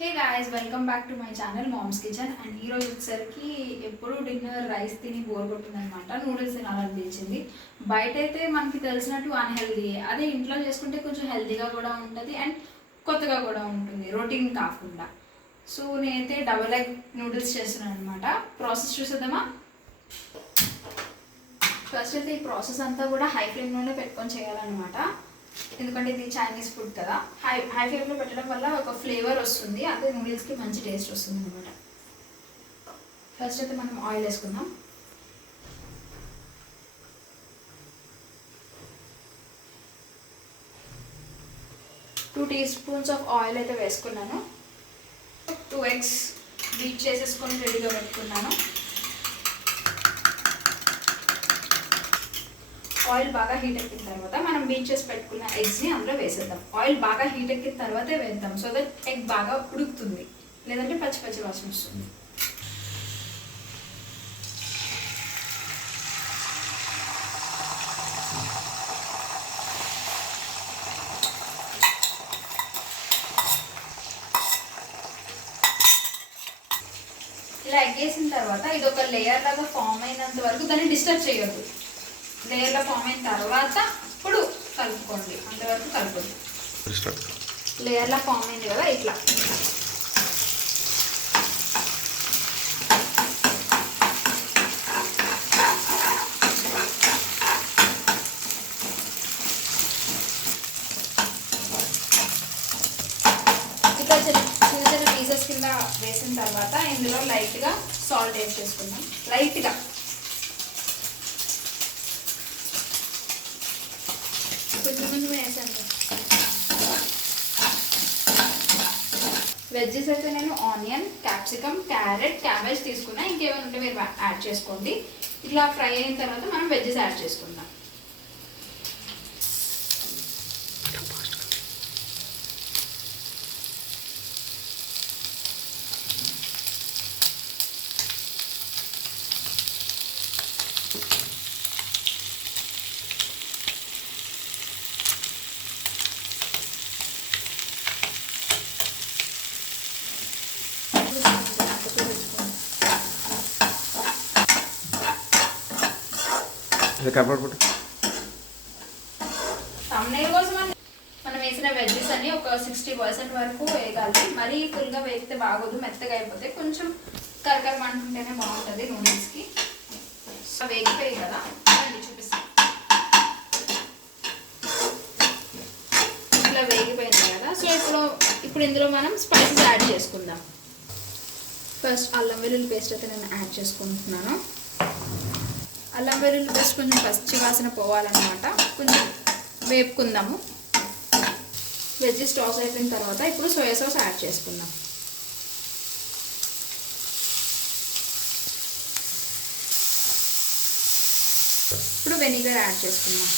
Hey guys, welcome back to my channel mom's kitchen. And ఈరోజు వచ్చేసరికి ఎప్పుడు dinner rice తిని బోర్ కొట్టిందనమాట. నూడిల్స్ తినాలనిపించింది. బయట అయితే మనకి తెలిసినట్టు అన్హెల్దీ, అదే ఇంట్లో చేసుకుంటే కొంచెం హెల్తీగా కూడా ఉంటుంది అండ్ కొత్తగా కూడా ఉంటుంది, రొటీన్ కాకుండా. సో నేనైతే డబల్ ఎగ్ నూడిల్స్ చేస్తున్నాను అనమాట. ప్రాసెస్ చూసేద్దామా? ఫస్ట్ అయితే ఈ ప్రాసెస్ అంతా కూడా హై ఫ్లేమ్లోనే పెట్టుకొని చేయాలన్నమాట. ఎందుకంటే ఇది చైనీస్ ఫుడ్ కదా. హై ఫ్లేమ్లో పెట్టడం వల్ల ఒక ఫ్లేవర్ వస్తుంది, అదే నూడిల్స్కి మంచి టేస్ట్ వస్తుంది అనమాట. ఫస్ట్ అయితే మనం ఆయిల్ వేసుకుందాం. Two teaspoons of oil అయితే వేసుకున్నాను. 2 eggs బీట్ చేసేసుకొని రెడీగా పెట్టుకున్నాను. ఆయిల్ బాగా హీట్ ఎక్కిన తర్వాత మనం బీట్ చేసి పెట్టుకున్న ఎగ్స్ని అందులో వేసేద్దాం. ఆయిల్ బాగా హీట్ ఎక్కిన తర్వాతే వేద్దాం, సో దట్ ఎగ్ బాగా ఉడుకుతుంది, లేదంటే పచ్చి పచ్చి వాసన వస్తుంది. ఇలా ఎగ్ వేసిన తర్వాత ఇది ఒక లేయర్ లాగా ఫామ్ అయినంత వరకు దాన్ని డిస్టర్బ్ చేయొద్దు. లేయర్లో ఫామ్ అయిన తర్వాత ఇప్పుడు కలుపుకోండి, అంతవరకు కలుపుకోండి. లేయర్లో ఫామ్ అయింది కదా, ఇట్లా ఇట్లా చిన్న చిన్న పీసెస్ కింద వేసిన తర్వాత ఇందులో లైట్గా సాల్ట్ వేసి చేసుకుందాం. లైట్గా కొంచెం వేసాను. వెజ్జెస్ అయితే నేను ఆనియన్, క్యాప్సికమ్, క్యారెట్, క్యాబేజ్ తీసుకున్నా. ఇంకేమైనా ఉంటే మీరు యాడ్ చేసుకోండి. ఇట్లా ఫ్రై అయిన తర్వాత మనం వెజ్జెస్ యాడ్ చేసుకుందాం. తమ్నెయిల్ కోసం మనం వేసిన వెజ్జెస్ అన్ని ఒక 60% వరకు వేగాలి. మరీ ఫుల్గా వేగితే బాగోదు, మెత్తగా అయిపోతే. కొంచెం కరకరమంటుంటేనే బాగుంటుంది నూడిల్స్కి. సో వేగిపోయి కదా, చూపిస్తాను. ఇట్లా వేగిపోయింది కదా. సో ఇప్పుడు ఇందులో మనం స్పైసెస్ యాడ్ చేసుకుందాం. ఫస్ట్ అల్లం వెల్లుల్లి పేస్ట్ అయితే నేను యాడ్ చేసుకుంటున్నాను. అల్లం వెల్లుల్లి పేస్ట్ కొంచెం పచ్చి వాసన పోవాలన్నమాట, కొంచెం వేపుకుందాము. వెజ్జెస్ టాస్ అయిపోయిన తర్వాత ఇప్పుడు సోయా సాస్ యాడ్ చేసుకుందాం. ఇప్పుడు వెనిగర్ యాడ్ చేసుకుందాం.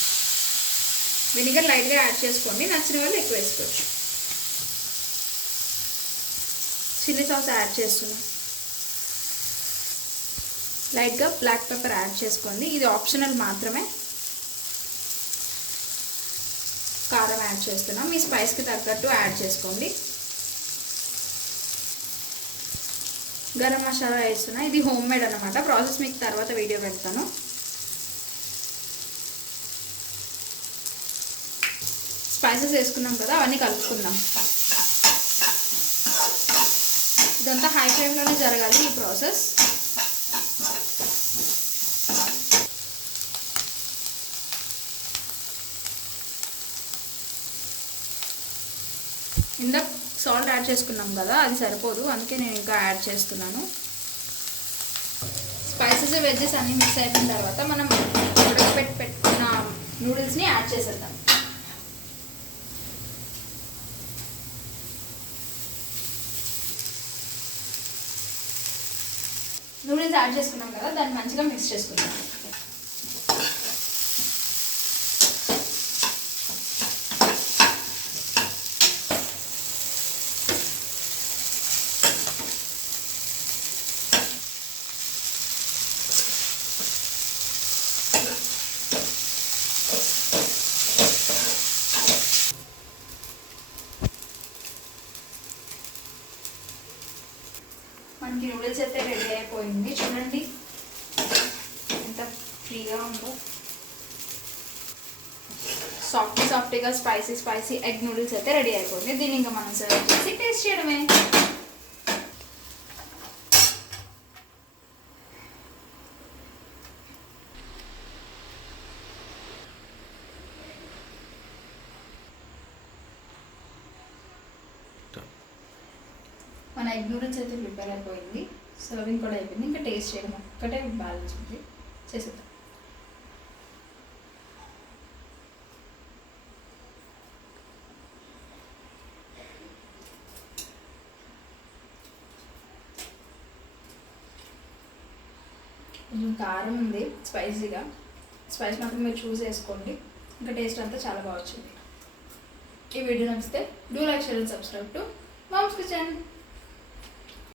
వెనిగర్ లైట్గా యాడ్ చేసుకోండి, నచ్చిన వాళ్ళు ఎక్కువ వేసుకోవచ్చు. చిల్లీ సాస్ యాడ్ చేస్తున్నాం. లైట్గా బ్లాక్ పెప్పర్ యాడ్ చేసుకోండి, ఇది ఆప్షనల్ మాత్రమే. కారం యాడ్ చేస్తున్నాం, మీ స్పైస్కి తగ్గట్టు యాడ్ చేసుకోండి. గరం మసాలా వేస్తున్నా, ఇది హోమ్ మేడ్ అనమాట. ప్రాసెస్ మీకు తర్వాత వీడియో పెడతాను. స్పైసెస్ వేసుకున్నాం కదా, అవన్నీ కలుపుకుందాం. ఇదంతా హై ఫ్లేమ్లోనే జరగాలి ఈ ప్రాసెస్. ఇందాక సాల్ట్ యాడ్ చేసుకున్నాం కదా, అది సరిపోదు, అందుకే నేను ఇంకా యాడ్ చేస్తున్నాను. స్పైసెస్ వెజ్జెస్ అన్నీ మిక్స్ అయిపోయిన తర్వాత మనం పెట్టుకున్న నూడిల్స్ని యాడ్ చేసేద్దాం. నూడిల్స్ యాడ్ చేసుకున్నాం కదా, దాన్ని మంచిగా మిక్స్ చేసుకుందాం. మనకి నూడిల్స్ అయితే రెడీ అయిపోయింది. చూడండి ఎంత ఫ్రీగా ఉందో. సాఫ్టీగా స్పైసీ ఎగ్ నూడిల్స్ అయితే రెడీ అయిపోయింది. దీన్ని ఇంకా మనం సర్వ్ చేసి టేస్ట్ చేయడమే. మన ఎగ్ నూడిల్స్ అయితే ప్రిపేర్ అయిపోయింది. సర్వింగ్ కూడా అయిపోయింది. ఇంకా టేస్ట్ చేయడం ఒక్కటే బ్యాలెన్స్ ఉంది. చేసేద్దాం. కొంచెం కారం ఉంది, స్పైసీగా. స్పైస్ మాత్రం మీరు చూస్ చేసుకోండి. ఇంకా టేస్ట్ అంతా చాలా బాగా వచ్చింది. ఈ వీడియో నచ్చితే do like, share and subscribe to mom's kitchen.